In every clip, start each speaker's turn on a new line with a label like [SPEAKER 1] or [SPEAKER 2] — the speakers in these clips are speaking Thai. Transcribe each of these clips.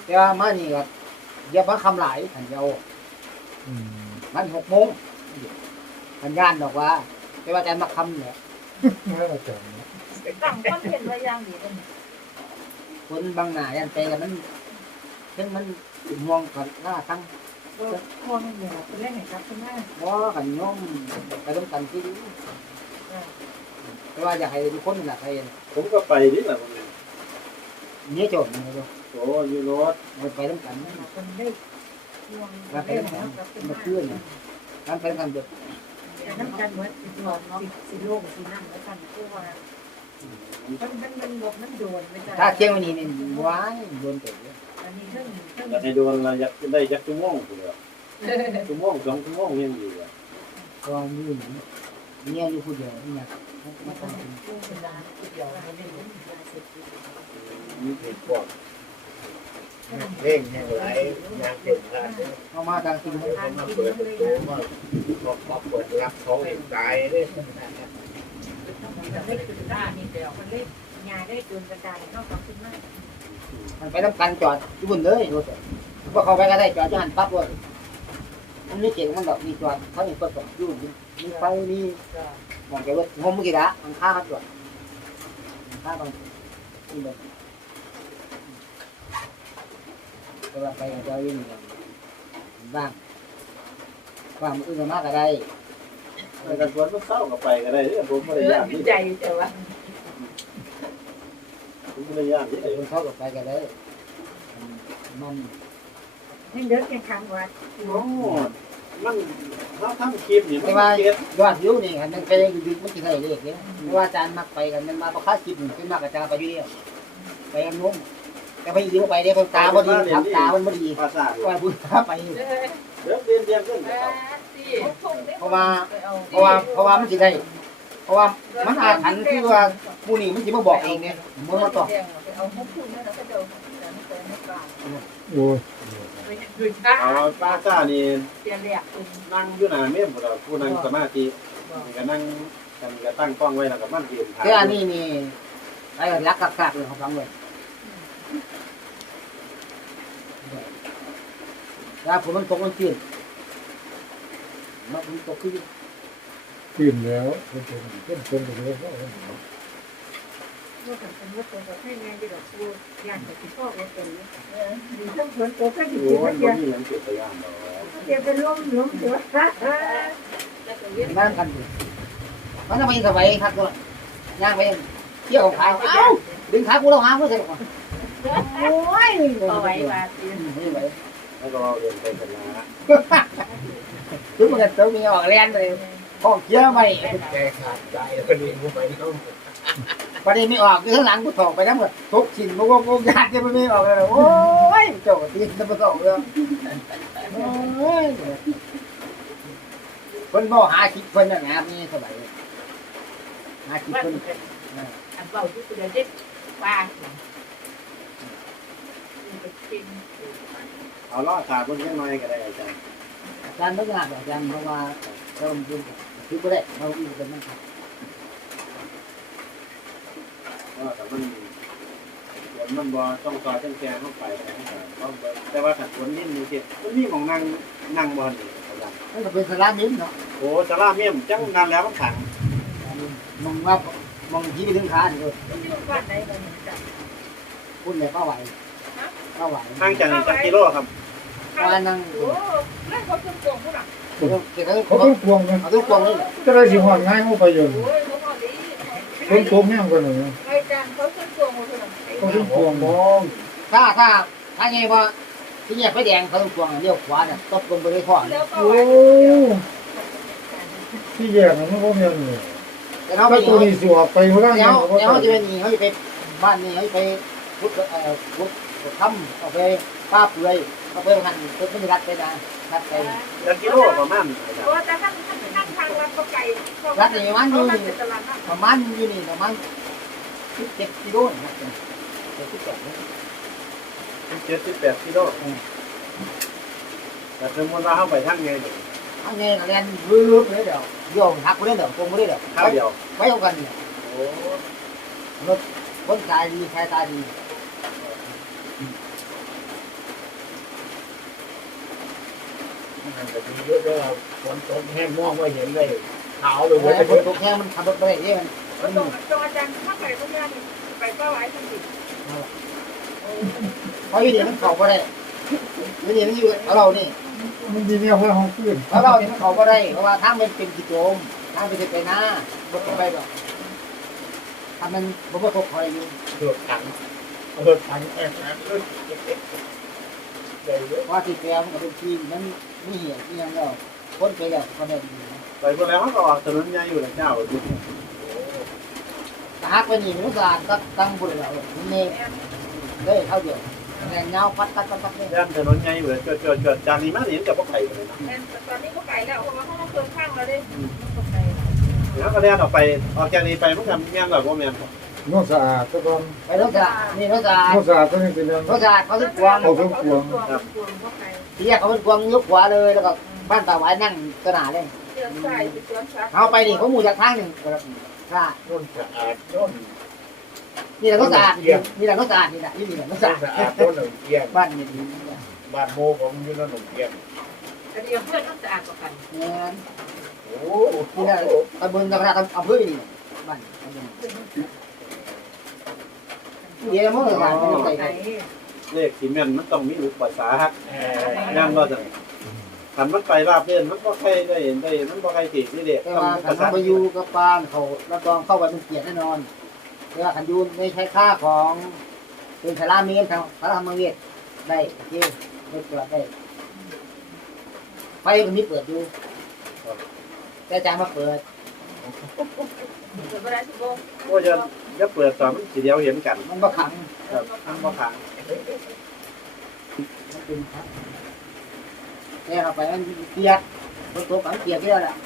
[SPEAKER 1] แต่ว่ามานี่ก็อย่ามาคำหลายขันเดียวมัน6 โมงสัญญาณดอกว่าแต่ว่าอาจารย์มาคำเนี่ย
[SPEAKER 2] ไม่มาจัง
[SPEAKER 3] ตั้งความเห็นไว้อย่างดีเลย
[SPEAKER 1] คนบางหน้ายันไปกันมันถึงมันห่วงกันหน้าทั้ง
[SPEAKER 3] มองอย่างเป็นเรื่องไหนครับคุณแม่
[SPEAKER 1] บ่กันโยมไปต้องกันที่ดีแต่ว่าอยากให้ทุกคนน่ะไป
[SPEAKER 4] ผมก็ไปนี่แหละผม
[SPEAKER 1] เนี่ยโจทย์นี่เด้อ
[SPEAKER 4] โอ้อยู่รถ
[SPEAKER 1] ไปต้องกัน
[SPEAKER 3] คนได้ห่วง
[SPEAKER 1] มาไปต้องกันมาคืนน่ะการไปต้องกันเด้อ
[SPEAKER 3] น้ำกันเหมือนสิโลกสินั่งแล้วกันคือว่ามันบอกมันโดนไม่ได้
[SPEAKER 1] ถ้าเที่ยงวันนี้นี่ว้ายโดนเตะเด้อ
[SPEAKER 3] อันนี้เรื่อง
[SPEAKER 4] อยากให้โดนอะไรอยากได้จักชั่วโมงกูเลยชั่วโมง2 ชั่วโมงยังอยู่อ่ะ
[SPEAKER 1] ก็มีเนี่ยอยู่ผู้เดียวเนี่ยมาทำ
[SPEAKER 2] มีเหตุผลเร่งแห่งไรงานเก่งกัน
[SPEAKER 1] เข้ามาทางที่
[SPEAKER 2] เขามาเปิดประตูมาเขาเปิดรับเขาเองตายเลย
[SPEAKER 3] เล็กจุดได้นี่เดียวมันเล็กยาได้จุดกระจายนอกจากขึ้นมา
[SPEAKER 1] มันไปต้องกันจอดอยู่บนเลยรถว่าเขาไปก็ได้จอดจะหันปั๊บเลยมันไม่เก่งมันดอกมีจอดเขาอย่างก็จอดอยู่มีไฟมีมองแกรถงมเมื่อกี้ละมันค่าเขาจอดมันค่าบางที่เลยแต่ว่าไปเจ้าอยู่นี่บ้างความอื่นมากก็ได้
[SPEAKER 4] ไปกันสวนมันเศร้าก็ไปก็ได้ผมไม่ได้ยากนี่
[SPEAKER 3] ใจแต่ว่า
[SPEAKER 4] ผมไม่ได้ยากนี่
[SPEAKER 1] คนเขาก็ไปก็ได้มัน
[SPEAKER 3] ให้เดินแข่งขันวัด
[SPEAKER 4] โอ้มันเขาทำคลิปนี่
[SPEAKER 1] แต่
[SPEAKER 4] มัน
[SPEAKER 1] ว่า
[SPEAKER 4] เก็บ
[SPEAKER 1] ยอดวิวนี่ครับมันไปดึกมันจะได้เลขเนี่ยเพราะว่าอาจารย์มักไปกันมันมาประคับคลิปเป็นมากอาจารย์ไปอยู่เนี่ยไปกันนุ่มแต่ไปอยู่ไปเนี่ยคนตาบ่ดีครับตามันบ่ดี
[SPEAKER 4] ภาษา
[SPEAKER 1] ก็พูดตาไป
[SPEAKER 4] เริ่มเรียนเรียนขึ้น
[SPEAKER 1] เพราะว่ามันสิได้เพราะว่ามันอาถรรพ์คือว่าผู้นี้มันสิมาบอกเองเนี่ยมันมาตอบ
[SPEAKER 3] เอาพวกคุณเนี่ยเราก็เดินแต่ไม่เคยไม่กล้า
[SPEAKER 2] โอ้ย
[SPEAKER 3] ไปดูจ้า
[SPEAKER 4] เอาภาษานี่
[SPEAKER 3] เสียเรียกคุณ
[SPEAKER 4] นั่งอยู่หน้าเมมเราผู้นั่งสมาธิก็นั่งกันก็ตั้งกล้องไว้แล้วก็มันเรียน
[SPEAKER 1] คืออันนี้นี่ไอ้รักกักๆเลยเขาฟังเลยแล้วผมมันตกมันตื่นมันตกขึ้น
[SPEAKER 2] ตื่นแล้วเป็นไปเลย
[SPEAKER 3] เมื่อก่อนเป็นว่าตัวเราให้งานที่เราพูดยากแต่ที่พ่อเราเป็นดีทั้งคนตัวแค่ดี
[SPEAKER 4] โอ้
[SPEAKER 3] จริง
[SPEAKER 4] ย
[SPEAKER 3] ไม่
[SPEAKER 4] มั
[SPEAKER 3] เดียวน
[SPEAKER 4] มีหยังเก็บตัวอย่างดอก
[SPEAKER 3] เดียวเป็นล้มเดียว
[SPEAKER 1] นั่นกันอยู่มันทำไมสบายครับตัวย่างไปเที่ยวขาเอ้าดึงขากูแล้วหากูเถอะ
[SPEAKER 3] โอ้ยต่อยมาตี
[SPEAKER 1] ไม่ไหว
[SPEAKER 4] แล้วก็เรียนไปชนะ
[SPEAKER 1] ถึงมันก็ต้องมีออกแรงเลยห้องเยอะไหม
[SPEAKER 2] ใจขาดใจคนนี้กูไปเขา
[SPEAKER 1] ประเด็นไม่ออกคือข้างหลังกูถอกไปทั้งหมดทุกชิ้นมันก็ยากจะไม่ออกเลยโอ้ยเจ้าตีนจะมาสองเรื่องโอ้ยคนบ่หาคิดคนน่ะนะมีสบายหาคิด
[SPEAKER 3] ว่า
[SPEAKER 1] คน
[SPEAKER 3] อันเบาที่สุดเลยเด็ดว่าเป็น
[SPEAKER 4] เอาล่อขาคนยังน้อยก็ได้อาจารย์
[SPEAKER 1] อาจารย์ไม่ยากอาจารย์เพราะว่าเราดูคือก็ได้เราอีกเป็นมันครับ
[SPEAKER 4] ว่าแต่มันบ่ต้องต่อจังแกเข้าไปแต่ว่าถ้าคนนิ่มนี่สิมันมีของนั่งบ่นี่อาจารย์
[SPEAKER 1] นั่นก็เป็นสาระนิ้มเนาะ
[SPEAKER 4] โอ้สาราเมี่ยมจังนั้นแล้วมันขัง
[SPEAKER 1] มองว่ามองที่ไปถึงขานี่ก็
[SPEAKER 3] ที่บ้านไหนบ้านไหนจ้ะ
[SPEAKER 1] พูดเลยป้าไหวป้าไหว
[SPEAKER 4] ห่างจากนี่จักกิโลครับ
[SPEAKER 1] ว่านั่ง
[SPEAKER 3] โอ้นั่นเขาเป็นกล่องผู้หลัง
[SPEAKER 1] เก็บ
[SPEAKER 2] เขาต้องควงกัน
[SPEAKER 1] เอาทุกกองเลย
[SPEAKER 2] จะได้สิหอดง่ายเขาไปอยู่
[SPEAKER 3] โอ้ยเขาบอกดี
[SPEAKER 2] คนควงแห้งกันเลย
[SPEAKER 3] ไอ้จานเขาเป็นกล่องผู้หลัง
[SPEAKER 2] เขาต้องควงมอง
[SPEAKER 1] ถ้าไงว่าที่แยกไฟแดงเขาต้องกวางเลี้ยวขวาเนี่ยตบลงไปในท่อ
[SPEAKER 3] แล้วก็
[SPEAKER 2] โอ้ที่แยกมันก็มีนี่
[SPEAKER 1] แต่เขา
[SPEAKER 2] ถ้า
[SPEAKER 1] ไป
[SPEAKER 2] ตัวนี้สิออกไปหัวล่าง
[SPEAKER 1] เดี๋ยว
[SPEAKER 2] เขา
[SPEAKER 1] เดี๋ยวเขาจะไปนี่เขาจะไปบ้านนี่เขาจะไปพุทธพุทธทำเอาไปป้าเปลือยเอาไปหั่นเป็นรัดไปนะรัดไป
[SPEAKER 4] จักกิโลประมาณอาจาร
[SPEAKER 3] โอ้
[SPEAKER 4] ย์
[SPEAKER 3] แต่ท่านนั่งทางรัดก็ไกล
[SPEAKER 1] รัดนี่มันอยู่
[SPEAKER 3] นั่ง
[SPEAKER 1] นี่
[SPEAKER 3] เป็นตลาดนัด
[SPEAKER 1] ประมาณอยู่นี่ประมาณ17 กิโลนะ17
[SPEAKER 4] 78กิโลแต่สมมติว่าเข้าไปทางไงนี่
[SPEAKER 1] อันนี้เรียนรื้อเลยเดี๋ยวโยงหักไปเลยเดี๋ยวตรงไปเลยเดี๋ยว
[SPEAKER 4] ข้าวเดียว
[SPEAKER 1] ไม่เอากันเนี่ย
[SPEAKER 4] โอ้
[SPEAKER 1] รถคนตายดีใครตายดี
[SPEAKER 2] มันก็มีเยอะแล้วฝนตกแห้งมองไม่เห็นเลยขาวไปหมด
[SPEAKER 1] ไอ้คนตกแห้งมันขับรถไปได้มัน
[SPEAKER 3] ก็ตรงอาจารย์ถ้าไปก็ยังไปเป้าหมายทันที
[SPEAKER 1] เพราะอยู่นี่มันเข้าบ่ได้อยู่นี่มันอยู่เรานี่
[SPEAKER 2] มันดีเนี่ยเพื่อห้องขึ้น
[SPEAKER 1] เพราะเรานี่มันเข้าบ่ได้เพราะว่าทางมันเป็นกิโจมทางไปหน้ารถไปดอกถ้ามันบ่ตกคอยอยู่
[SPEAKER 2] เดือดถังแอบขึ้นเลย
[SPEAKER 1] ว่าที่แปลมันก็เป็นที่มันมีเหตุที่ยังแล้วคนไปแล้วก็ได้ดี
[SPEAKER 4] ไปหมดแล้วก็ออกถนนใหญ่อยู่แล้วเจ้า
[SPEAKER 1] ถ้าหากไปนี่มันสะอาดก็ตั้งบุญแล้วนี่เลยเท่าเดียวแต่เงาปัดตัดเลย
[SPEAKER 4] ย่านถนนใหญ่อยู่แล้วจอดจากนี้มานี่กับบ่ไกลเลยนะ
[SPEAKER 3] ตอนนี้ก็ไก่แล้วเพราะว่าเขาต้องเติมข้างแล้วดิ
[SPEAKER 4] แล้วก็แล่นออกจากนี้ไปมันก็แม่นแบบบ่แม่น
[SPEAKER 2] นวดสะอาดก็ต้อง
[SPEAKER 1] ไปรถสะอาดนี่รถสะอาด
[SPEAKER 2] นวดสะอาดก็ยังเป็นเรื่อง
[SPEAKER 1] รถสะอาดเขาถึงกวาง ที่แรกเขาเป็นกวางยกขวาเลยแล้วก็บ้านตาหวายนั่งกระหน่าเลย
[SPEAKER 3] เติมใส่เติมซัก
[SPEAKER 1] เขาไปนี่เขาหมู่จากทางหนึ่งค่ะ
[SPEAKER 2] นวดสะอาดนวด
[SPEAKER 1] นี่แหละรถสะอาดนี่แหละรถสะอาดนี่แหละนี่แหละรถสะอาด
[SPEAKER 2] สะอาดนวดหนึ่งเกียง
[SPEAKER 1] บ้านนี่ดี
[SPEAKER 2] บ้านโมผมอยู่นั่นหนึ่งเกียง
[SPEAKER 3] แต่เดี๋ยวเพื่อนต้องสะอาดกว่ากัน
[SPEAKER 1] เนี่ย
[SPEAKER 2] โอ้
[SPEAKER 1] นี่แหละตะบนตะกร้าอำเภอนี่บ้านเดี๋ยวมันก็บ้านมันไป
[SPEAKER 4] เลขที่แม่นมันต้องมีอุปสรรคแม่นบ่จังคันมันไปราบเรื่อนมันบ่ใครได้มันบ่ใครติดนี่เด้
[SPEAKER 1] แต่ว่าขันเขาไปอยู่กับปานเขารับรองเข้าไปเป็นเกียรติแน่นอนแต่ว่าขันยูนไม่ใช่ค่าของเป็นสาราเมียนทางสาราเมืองเวียดได้โอเคไม่เปิดได้ไฟมันนี้เปิดอยู่แต่จางมาเปิด
[SPEAKER 3] เปิดเวลา10 โมง
[SPEAKER 4] โอ้จะเปิดตอนมันสิเดียวเห็นกัน
[SPEAKER 1] มันก็ขัง
[SPEAKER 4] ครับมันบ่ขัง
[SPEAKER 1] มันเป็นครับแต่เราไปมันเกียร์รถตัวฝังเกียร์ที่แล้วล่ะ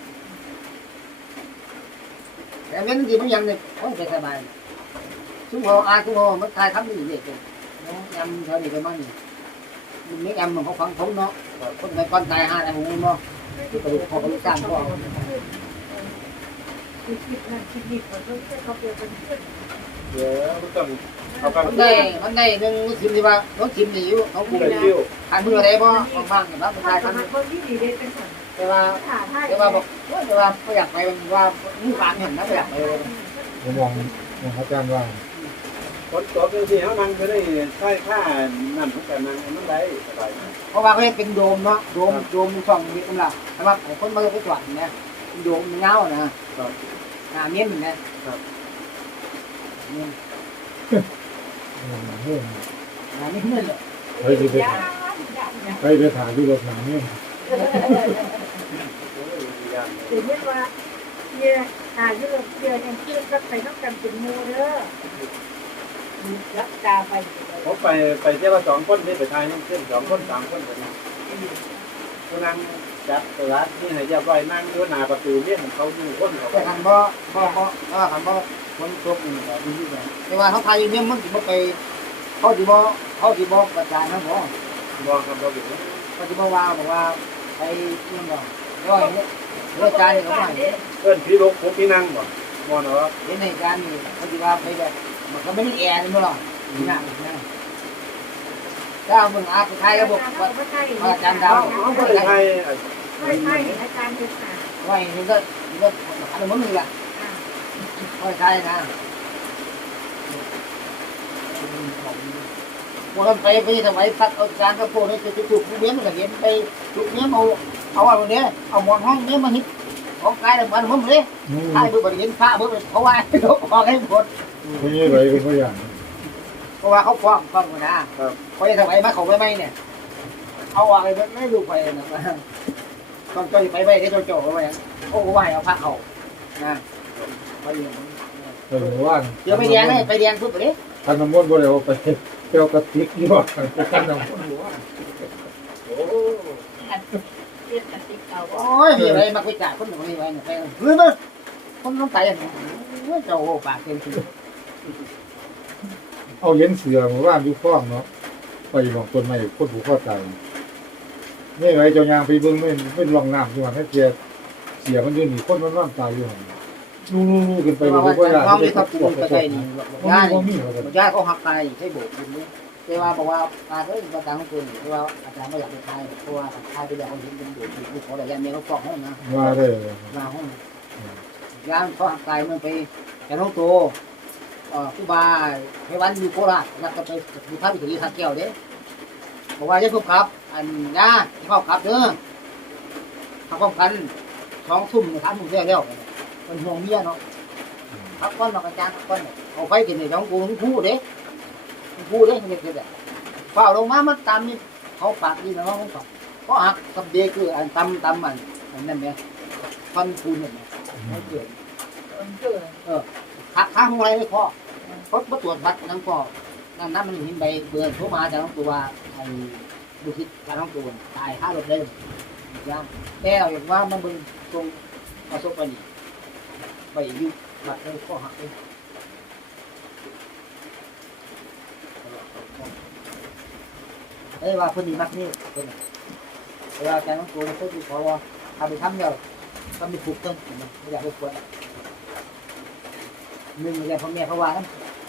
[SPEAKER 1] แต่เว้นที่มันยังเนี่ยโอ้ยสบายซุ้มหัวซุ้มหัวมันทายทำได้ดีเลยยำเท่านี้ไปมั่งมันไม่ยำมันเขาฝังผมเนาะคนไปก้อนตาย5 หูเนาะที่กระดูกคอกระดูกสร้างก็
[SPEAKER 3] คิดนั่นคิดนี่เขาต้องเขาเปิดเป็นเพื่อน
[SPEAKER 4] เดี๋ยวมันต้องเอากัน
[SPEAKER 1] มันได้หนึ่งชิมที่ว่าน้องชิมนี่อยู่เขาคุย
[SPEAKER 4] ได้คิว
[SPEAKER 1] ทานมืออะไรบ่บ้างๆเนี่ยบ้างทาย
[SPEAKER 3] ทำ
[SPEAKER 1] ทำ
[SPEAKER 3] คนที่ดีได้เป็นคน
[SPEAKER 1] แต่ว่า
[SPEAKER 3] ถ่ายให้
[SPEAKER 1] แต่ว่าบอกแต่ว่าไม่อยากไปมันว่ามีความเห็นนะไม่อยากไปเลย
[SPEAKER 2] ผมมองอาจารย์ว่า
[SPEAKER 4] คนตัวเป็นสิเฮานั่งก็ได้ใช้ค่านั่นมันก็นั่งมันได้สบาย
[SPEAKER 1] เพราะว่าเขาเป็นโดมเนาะโดมช่องมีกำลังแต่ว่าคนมาไปตรวจเนี่ยโดมเงานะเนี้ยนะ
[SPEAKER 2] เฮ้ย
[SPEAKER 1] นี่เงินเลย
[SPEAKER 2] ไปไปถ่ายที่รถหนังนี่
[SPEAKER 3] ถึงเรียกว่าเยอะยุโรปเยอะอย่างที่ก็ไปต้องกันเป็นมูเด้อรับตาไป
[SPEAKER 4] ผมไปเที่ยว2คนนี่ไปทายนั่งขึ้น2คน3คนแบบนี้ผู้นั่งจัดตลาดนี่ให้เรียบร้อยนั่งอยู่หน้าประตูเรียนเขาอยู่คนเขา
[SPEAKER 1] แต่คันบ่คันบ่คนตกนี่แบบนี้แบบแต่ว่าเขาทายอยู่เนี่ยมันสิบ่ไปเขาสิบ่กระจายนะบ่
[SPEAKER 4] บอกครับบอกอยู่
[SPEAKER 1] เขาสิบ่ว่าบอกว่าไปเรื่องบ่ร้อยเนี่ยเรื่องการนี่เขาว่า
[SPEAKER 4] เพื่อนพี่ลกผมพี่นั่งบ่บ่เนาะ
[SPEAKER 1] เห็นในการนี่เขาสิว่าไปแบบมันก็ไม่มีแอร์นี่มั้งหรอนี่นะถ้ามึงอาไปไทยระบบว่าอาจารย์ดาว
[SPEAKER 4] อ๋อบ่ได้ให้
[SPEAKER 3] ไม่อาจารย์เป็นสา
[SPEAKER 1] ไว้นี่ก็อันนั้นมึงล่ะไว้ไทยนะวันไปทำไมพักเอาจานกับพวกนี้จะถูกผู้เลี้ยงมันเห็นไปถูกเลี้ยงเอาอะไรเนี้ยเอาหมอนห้องเนี้ยมาฮิตของกายแต่มันมึงเลยใช่เพื่อบริเวณพระเพื่อเพราะว่าเขาขอให้หมด
[SPEAKER 2] ไม่ใช่ไรเป็นตัวอย่าง
[SPEAKER 1] เพราะว่าเขาฟ้องนะเขาจะทำไมมาเขาไม่เนี่ยเอาอะไรไม่ดูไปนะต้องจ่อยไปได้จ่อไปโอ้ไหวเอาพระเขานะไปเรียน
[SPEAKER 2] ว่า
[SPEAKER 1] เดี๋ยวไปเรียนเลยไปเรียนปุ๊บไปเลย
[SPEAKER 2] ท่านน้ำมนต์บ่ได้เอาไปเกี่ยวกับติ๊กนี่ว่าท่านน้ำมนต์
[SPEAKER 3] เรียนกติกา
[SPEAKER 1] โอ้ยมีอะไรมาไปจ่ายคนหนึ่งนี่ไว้เนี่ยไปเฮ้ยมันคนต้องไปอ่ะเจ้าปากเต็มที่
[SPEAKER 2] เอาเย็นเสือมาว่านอยู่ฟ้องเนาะไปบอกต้นไม้คนผูกข้อใจนี่ไงเจ้ายางไปเบิ้งไม่ลองน้ำที่ว่าให้เสียมันยืนหนีคนมันว่างตายอยู่ลู่ขึ้นไป
[SPEAKER 1] ว่า
[SPEAKER 2] ดูว่า
[SPEAKER 1] น้องนี่ถ้าปูกระไดนี่ญาติ
[SPEAKER 2] ว่ามี
[SPEAKER 1] ญาติเขาหักตายใช่โบกอยู่นี่แต่ว่าบอกว่าอาเอ้ยภาษาของคุณเพราะว่าอาจารย์ไม่อยากไปทายเพราะว่าทายไปแล้วเขาเห็นเป็นดูดูขอแต่ยันเมียเขาฟ้องห้องนะ
[SPEAKER 2] ว่าได้
[SPEAKER 1] มาห้องยามเขาหักตายมันไปแต่ห้องโตผู้บาให้วันอยู่โคราชแล้วก็ไปดูภาพวิถีทางแก้วเด้บอกว่าจะพบครับอันย่าเข้าครับเด้อเขาป้องกัน2 ทุ่ม3 ทุ่มแล้วมันห่วงเมียเนาะพักก้อนมาอาจารย์ก้อนเอาไฟกินในท้องกูทั้งคู่เด้พูดได้เด็กๆเปล่าลงมามันตำนี่เขาปากดีนะว่าเขาปากก็หักกับเด็กคืออันตำมันนั่นไหมฟันคูนเนี่ยไม่เกิด หักข้างอะไรไม่พอเพราะตรวจบัตรนั่งพอนั่นมันเห็นใบเบือนโทรมาจากน้องตัวไอ้ดูคิดจากน้องตัวตาย5 รถเลยย่างแล้วอย่างว่ามันเบิ่งตรงประสบปัญญาไปอยู่บัตรเลยก็หักเลยว่าคนนี้มักนี่คนเวลาใจน้องตัวเขาที่เขาว่าทำไปทำเดียวทำไปถูกต้องไม่อยากไปป่วย1ไม่ใช่พ่อแม่เขาว่านะ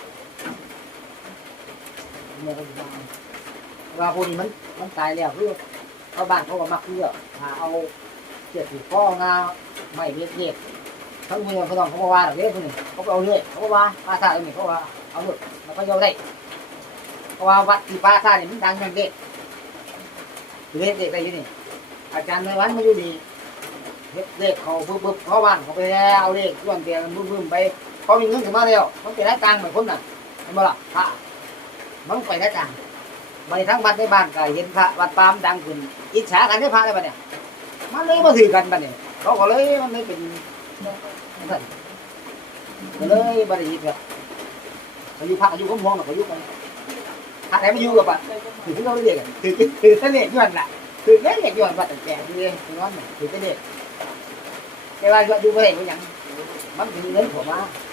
[SPEAKER 1] แม่เขาว่าคนนี้มันตายแล้วคือเขาบ้านเขาก็มักเพื่อเอาเจ็บผูกข้องาไม่เล็กๆทั้งเมืองเขาต้องเขาว่าเล็กคนนี้เขาเอาเลยเขาว่าปราสาทตรงนี้เขาว่าเอาเลยแล้วก็ยอมได้เพราะว่าวัดที่ปราสาทนี่มันดังอย่างเด็กเล็กๆอะไรอยู่นี่อาจารย์ในวันมาอยู่นี่เลขเขาบึ้บเขาบ้านเขาไปเอาเลขย้อนเตียงบึ้มไปเขามีเงินขึ้นมาแล้วมันเป็นรายการเหมือนคนน่ะเห็นบ่ล่ะพระมันไปรายการไปทั้งวัดในบ้านก็เห็นพระวัดปามดังขึ้นอิจฉากันได้พระได้ปะเนี่ยมันเลยมาถือกันปะเนี่ยเขาก็เลยมันเลยเป็นก็เลยบริยิตครับเขาอยู่พระเขาอยู่ก้มมองหรอกเขาอยู่กันพระไหนมาอยู่กับปะถือที่เราเรียกกันถือเสน่ห์ย้อนน่ะถือเล็กย้อนวัดแต่แก่ที่นี่ถือเสน่ห์แต่ว่าอยู่ไปไหนก็ยังมันมีเงินผมมา